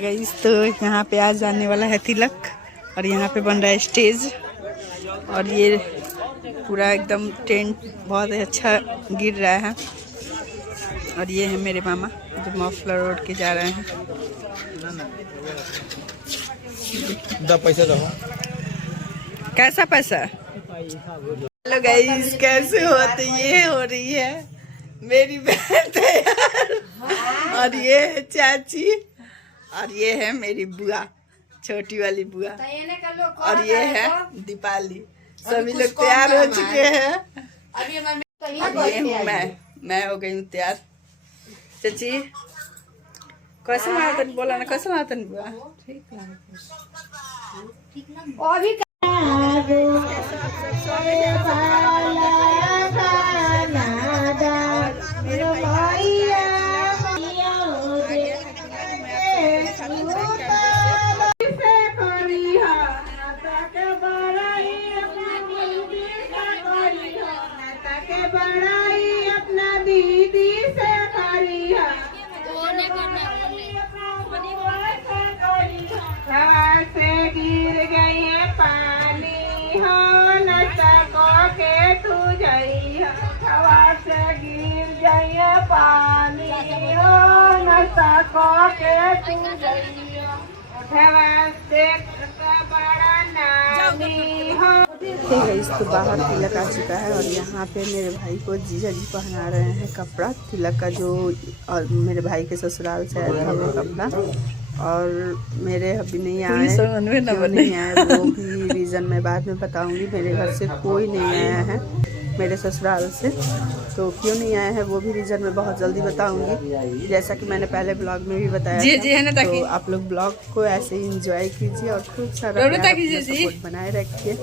गाइस तो यहाँ पे आज आने वाला है तिलक और यहाँ पे बन रहा है स्टेज और ये पूरा एकदम टेंट बहुत अच्छा गिर रहा है। और ये है मेरे मामा जो मफलर रोड के जा रहे हैं। पैसा दो। कैसा पैसा? हेलो गाइस, कैसे हो? तो ये हो रही है मेरी बहन तैयार और ये है चाची और ये है मेरी बुआ, छोटी वाली बुआ और ये है दीपाली। सभी लोग तैयार हो चुके हैं। ये हूँ मैं हो गई हूँ तैयार। चाची कैसे मातन बोला ना, कैसे मातन बुआ? ठीक गिर गई पानी हो न सको के तू जइया, हवा से गिर जाइए पानी हो न सको के तू जइया, हवा से बड़ा नामी हो। तो बाहर तिलक आ चुका है और यहाँ पे मेरे भाई को जीजा जी पहना रहे हैं कपड़ा तिलक का, जो और मेरे भाई के ससुराल से आया था वो कपड़ा। और मेरे अभी नहीं आए, क्यों नहीं आए वो भी रीज़न मैं बाद में बताऊंगी। मेरे घर से कोई नहीं आया है, मेरे ससुराल से, तो क्यों नहीं आया है वो भी रीज़न मैं बहुत जल्दी बताऊंगी। जैसा कि मैंने पहले ब्लॉग में भी बताया था, तो आप लोग ब्लॉग को ऐसे ही एंजॉय कीजिए और खूब सारा सपोर्ट बनाए रखिए।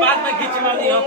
बाद में खींच वाली हो।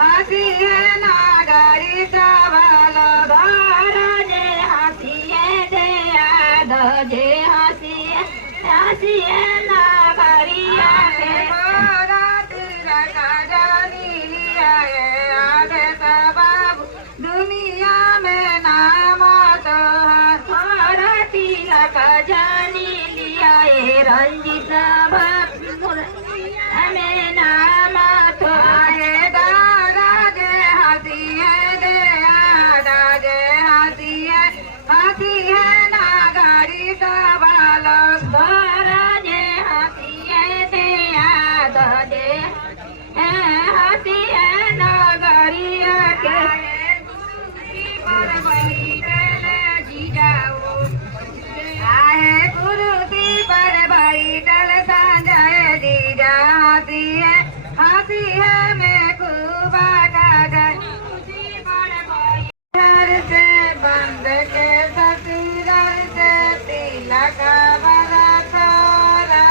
हसी है नागरी चावल घर जे हसी है दया जे हसी है नागरी दुनिया में नाम रंजित हमें नाम थोड़े राजे हंसी है दे राजे हंसी है ना गाड़ी सवाल राजे हंसी है दे दादे हंसी है ना गाड़ी के आए गुरुती पर बैठल संजय जीजा हंसी है मैं खूब घर से बंद के ससुर से तिलक वाला छोरा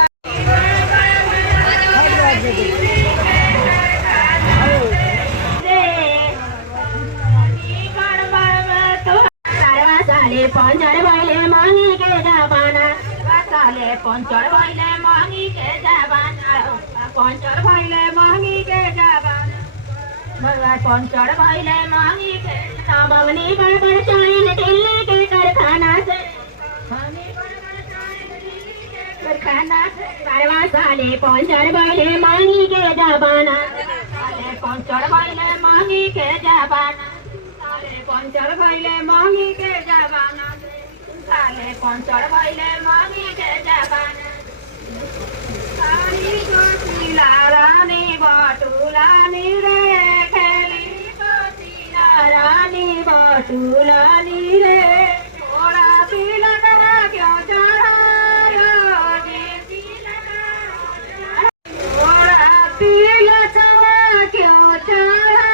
पंचर भैले मांगी के जबाना साले पंचर भैले मांगी के जबाना पंचर भैले मांगी के जबाना पंचर भैले मांगी के बगनी बड़ चाइन दिल्ली के कारखाना से कारखाना से साले पंचर भैले मांगी के जबाना साले पंचर भैले मांगी के जबाना पंचर भैले मांगी के जबाना साले पंचर भैले मांगी के जबाना सारी कोसिला रानी बटुलानी रे खेली कोसिला रानी बटुलानी रे थोड़ा तिलक क्यों चढ़ायो थोड़ा तिलक क्यों चढ़ायो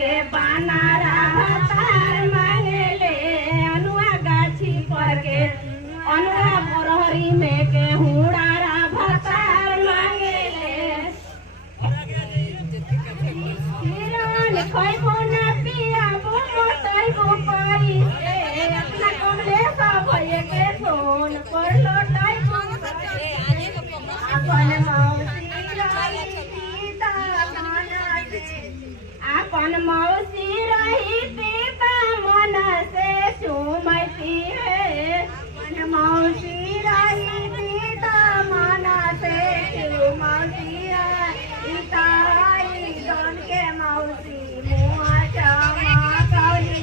के बानारा भतार मांगेले अनुआ गाछी पर के अनुआ बरहरी में के हुड़ारा भतार मांगेले हिरण खइबो ना पियाबो मोटइबो पाई अपना कमले सब भइए के सोन पर लोटाइबो अपन मौसी रही सीता अपन मौसी रही सीता मन से चुमती है अपन मौसी रही सीता मन से चुमती है इताई दोन के मौसी मुँह चमकौली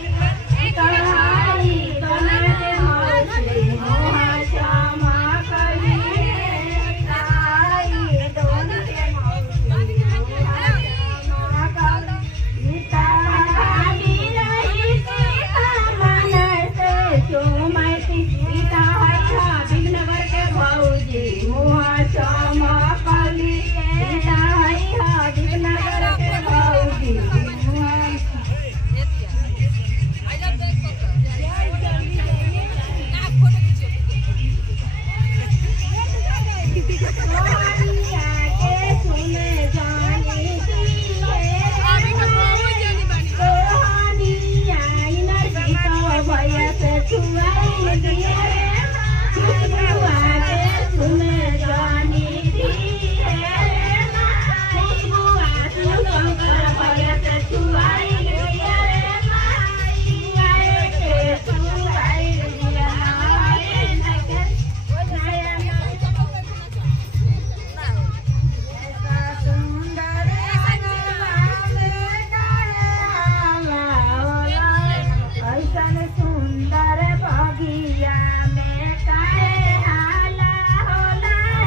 इताई दोन के मौसी मुँह चमकौली इताई दोन के मौसी मुँह चमकौली इताई रही सीता मन से चुमती इताई विघ्नवर के भौजी मुँह चमकौली इताई विघ्नवर के भौजी सुंदर बगिया में काहे हाला होला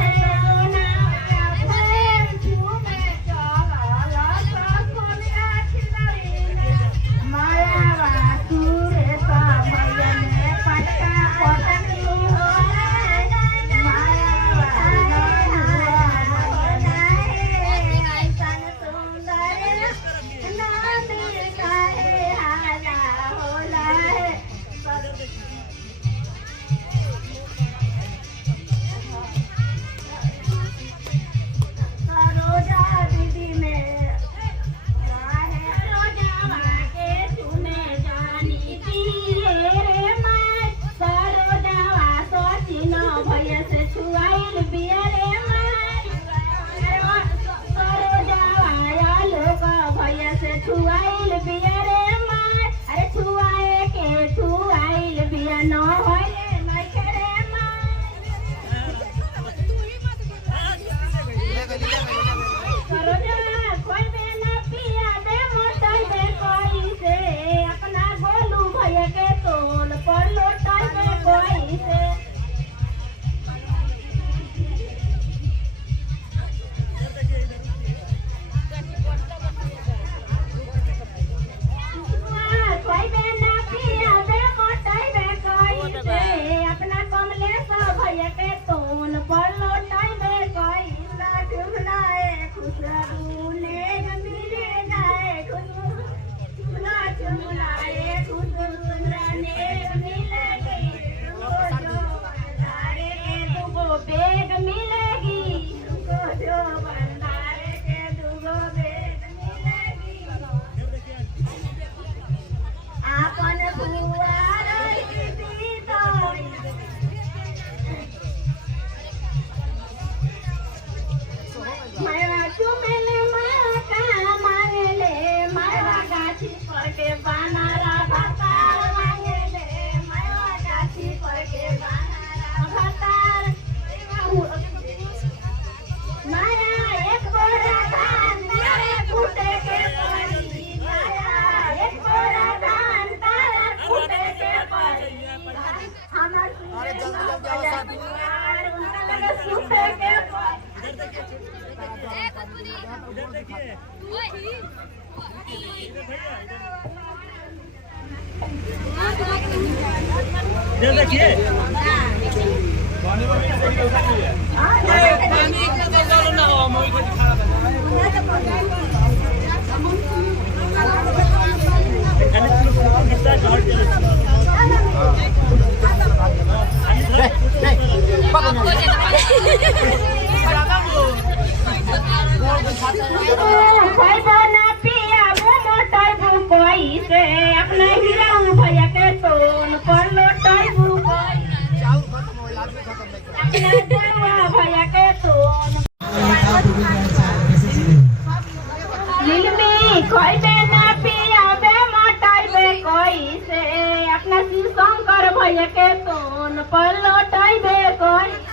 देखिए पानी खोइबे ना पियाबे मोटाइबे कैसे अपना शिव शंकर भैया के तोन पर लौटाइबे कैसे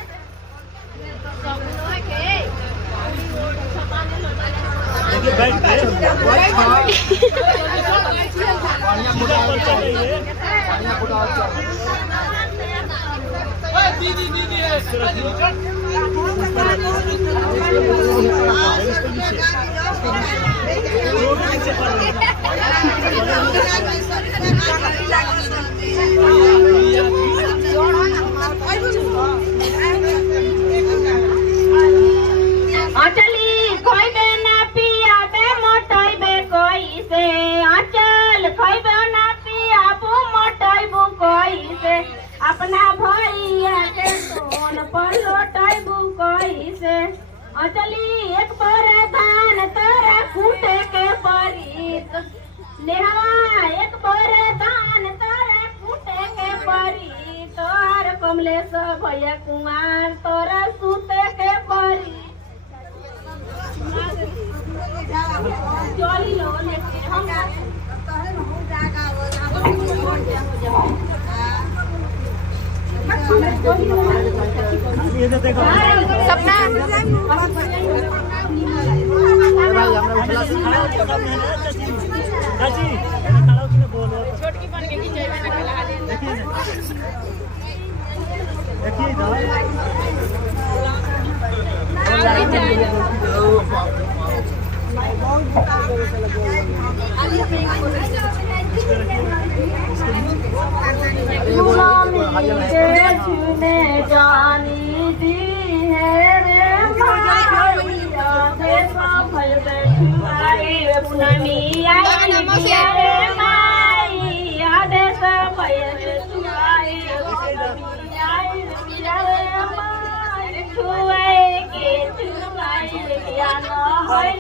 चली खोइबे ना पियाबे मोटाइबे कैसे चल खोइबे ना पियाबू मोटाइबू कैसे अपना भैया के सोन पर लौटाइबू कैसे चली एक पर धान तोरा कूटे के परी नेहवा एक पर धान तोरा कूटे के परी तोहर कमलेश भैया कुमार तोरा सूते के परी चली लो लेके हम सपना जानी दी है रे पुनमी आई रे माई याद सब छुए के छुआई